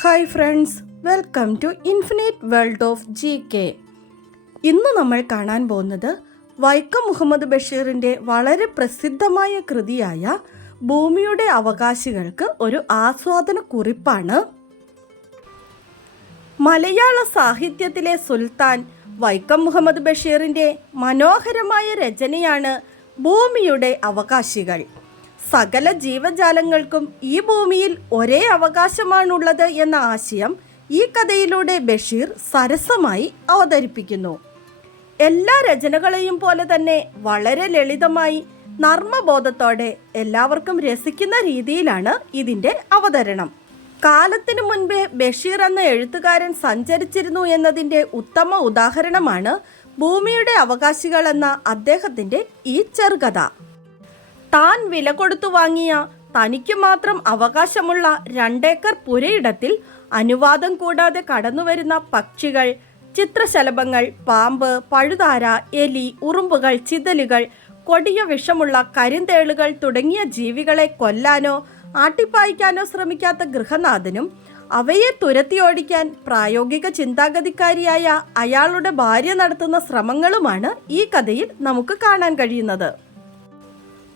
Hi friends welcome to infinite world of G K. ഇന്ന് നമ്മൾ കാണാൻ പോകുന്നത് വൈക്കം മുഹമ്മദ് ബഷീറിന്റെ വളരെ പ്രസിദ്ധമായ കൃതിയായ ഭൂമിയുടെ അവകാശികൾക്ക് ഒരു ആസ്വാദന കുറിപ്പാണ് മലയാള സാഹിത്യത്തിലെ സുൽത്താൻ വൈക്കം മുഹമ്മദ് ബഷീറിന്റെ മനോഹരമായ രചനയാണ് ഭൂമിയുടെ അവകാശികൾ. സകല ജീവജാലങ്ങൾക്കും ഈ ഭൂമിയിൽ ഒരേ അവകാശമാണുള്ളത് എന്ന ആശയം ഈ കഥയിലൂടെ ബഷീർ സരസമായി അവതരിപ്പിക്കുന്നു. എല്ലാ രചനകളെയും പോലെ തന്നെ വളരെ ലളിതമായി നർമ്മബോധത്തോടെ എല്ലാവർക്കും രസിക്കുന്ന രീതിയിലാണ് ഇതിന്റെ അവതരണം. കാലത്തിനു മുൻപേ ബഷീർ എന്ന എഴുത്തുകാരൻ സഞ്ചരിച്ചിരുന്നു എന്നതിന്റെ ഉത്തമ ഉദാഹരണമാണ് ഭൂമിയുടെ അവകാശികൾ എന്ന അദ്ദേഹത്തിന്റെ ഈ ചെറുകഥ. താൻ വില കൊടുത്തു വാങ്ങിയ തനിക്ക് മാത്രം അവകാശമുള്ള രണ്ടേക്കർ പുരയിടത്തിൽ അനുവാദം കൂടാതെ കടന്നുവരുന്ന പക്ഷികൾ ചിത്രശലഭങ്ങൾ പാമ്പ് പഴുതാര എലി ഉറുമ്പുകൾ ചിതലുകൾ കൊടിയ വിഷമുള്ള കരിന്തേളുകൾ തുടങ്ങിയ ജീവികളെ കൊല്ലാനോ ആട്ടിപ്പായിക്കാനോ ശ്രമിക്കാത്ത ഗൃഹനാഥനും അവയെ തുരത്തി ഓടിക്കാൻ പ്രായോഗിക ചിന്താഗതിക്കാരിയായ അയാളുടെ ഭാര്യ നടത്തുന്ന ശ്രമങ്ങളുമാണ് ഈ കഥയിൽ നമുക്ക് കാണാൻ കഴിയുന്നത്.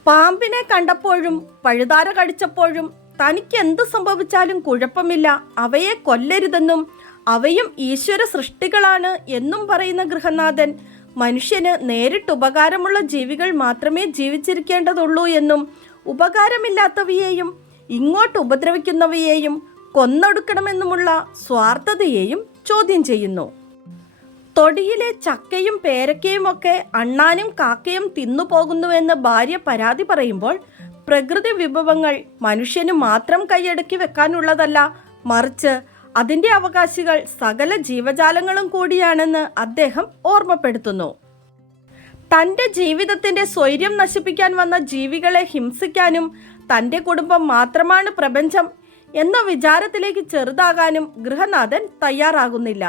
പാമ്പിനെ കണ്ടപ്പോഴും പഴുതാര കടിച്ചപ്പോഴും തനിക്ക് എന്ത് സംഭവിച്ചാലും കുഴപ്പമില്ല. അവയെ കൊല്ലരുതെന്നും അവയും ഈശ്വര സൃഷ്ടികളാണ് എന്നും പറയുന്ന ഗൃഹനാഥൻ മനുഷ്യന് നേരിട്ട് ഉപകാരമുള്ള ജീവികൾ മാത്രമേ ജീവിച്ചിരിക്കേണ്ടതുള്ളൂ എന്നും ഉപകാരമില്ലാത്തവയെയും ഇങ്ങോട്ട് ഉപദ്രവിക്കുന്നവയെയും കൊന്നൊടുക്കണമെന്നുമുള്ള സ്വാർത്ഥതയെയും ചോദ്യം ചെയ്യുന്നു. തൊടിയിലെ ചക്കയും പേരക്കയും ഒക്കെ അണ്ണാനും കാക്കയും തിന്നുപോകുന്നുവെന്ന് ഭാര്യ പരാതി പറയുമ്പോൾ പ്രകൃതി വിഭവങ്ങൾ മനുഷ്യന് മാത്രം കൈയടക്കി വെക്കാനുള്ളതല്ല മറിച്ച് അതിന്റെ അവകാശികൾ സകല ജീവജാലങ്ങളും കൂടിയാണെന്ന് അദ്ദേഹം ഓർമ്മപ്പെടുത്തുന്നു. തന്റെ ജീവിതത്തിന്റെ സ്വൈര്യം നശിപ്പിക്കാൻ വന്ന ജീവികളെ ഹിംസിക്കാനും തന്റെ കുടുംബം മാത്രമാണ് പ്രപഞ്ചം എന്ന വിചാരത്തിലേക്ക് ചെറുതാകാനും ഗൃഹനാഥൻ തയ്യാറാകുന്നില്ല.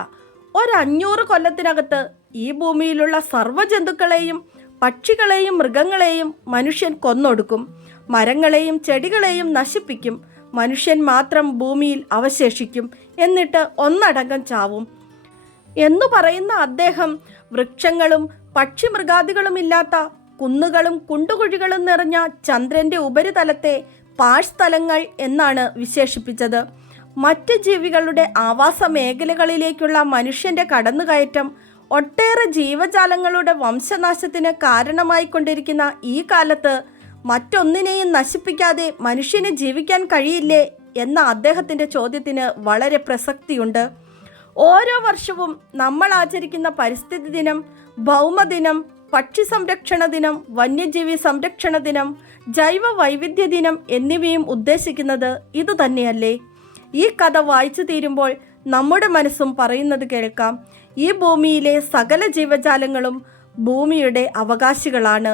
ഒരഞ്ഞൂറ് കൊല്ലത്തിനകത്ത് ഈ ഭൂമിയിലുള്ള സർവജന്തുക്കളെയും പക്ഷികളെയും മൃഗങ്ങളെയും മനുഷ്യൻ കൊന്നൊടുക്കും. മരങ്ങളെയും ചെടികളെയും നശിപ്പിക്കും. മനുഷ്യൻ മാത്രം ഭൂമിയിൽ അവശേഷിക്കും എന്നിട്ട് ഒന്നടങ്കം ചാവും. എന്നു പറയുന്ന അദ്ദേഹം വൃക്ഷങ്ങളും പക്ഷിമൃഗാദികളുമില്ലാത്ത കുന്നുകളും കുണ്ടുകുഴികളും നിറഞ്ഞ ചന്ദ്രന്റെ ഉപരിതലത്തെ പാഴ്സ്ഥലങ്ങൾ എന്നാണ് വിശേഷിപ്പിച്ചത്. മറ്റ് ജീവികളുടെ ആവാസ മേഖലകളിലേക്കുള്ള മനുഷ്യന്റെ കടന്നുകയറ്റം ഒട്ടേറെ ജീവജാലങ്ങളുടെ വംശനാശത്തിന് കാരണമായി കൊണ്ടിരിക്കുന്ന ഈ കാലത്ത് മറ്റൊന്നിനെയും നശിപ്പിക്കാതെ മനുഷ്യന് ജീവിക്കാൻ കഴിയില്ലേ എന്ന അദ്ദേഹത്തിന്റെ ചോദ്യത്തിന് വളരെ പ്രസക്തിയുണ്ട്. ഓരോ വർഷവും നമ്മൾ ആചരിക്കുന്ന പരിസ്ഥിതി ദിനം ഭൗമദിനം പക്ഷി സംരക്ഷണ ദിനം വന്യജീവി സംരക്ഷണ ദിനം ജൈവ വൈവിധ്യ ദിനം എന്നിവയും ഉദ്ദേശിക്കുന്നത് ഇതുതന്നെയല്ലേ? ഈ കഥ വായിച്ചു തീരുമ്പോൾ നമ്മുടെ മനസ്സും പറയുന്നത് കേൾക്കാം. ഈ ഭൂമിയിലെ സകല ജീവജാലങ്ങളും ഭൂമിയുടെ അവകാശികളാണ്.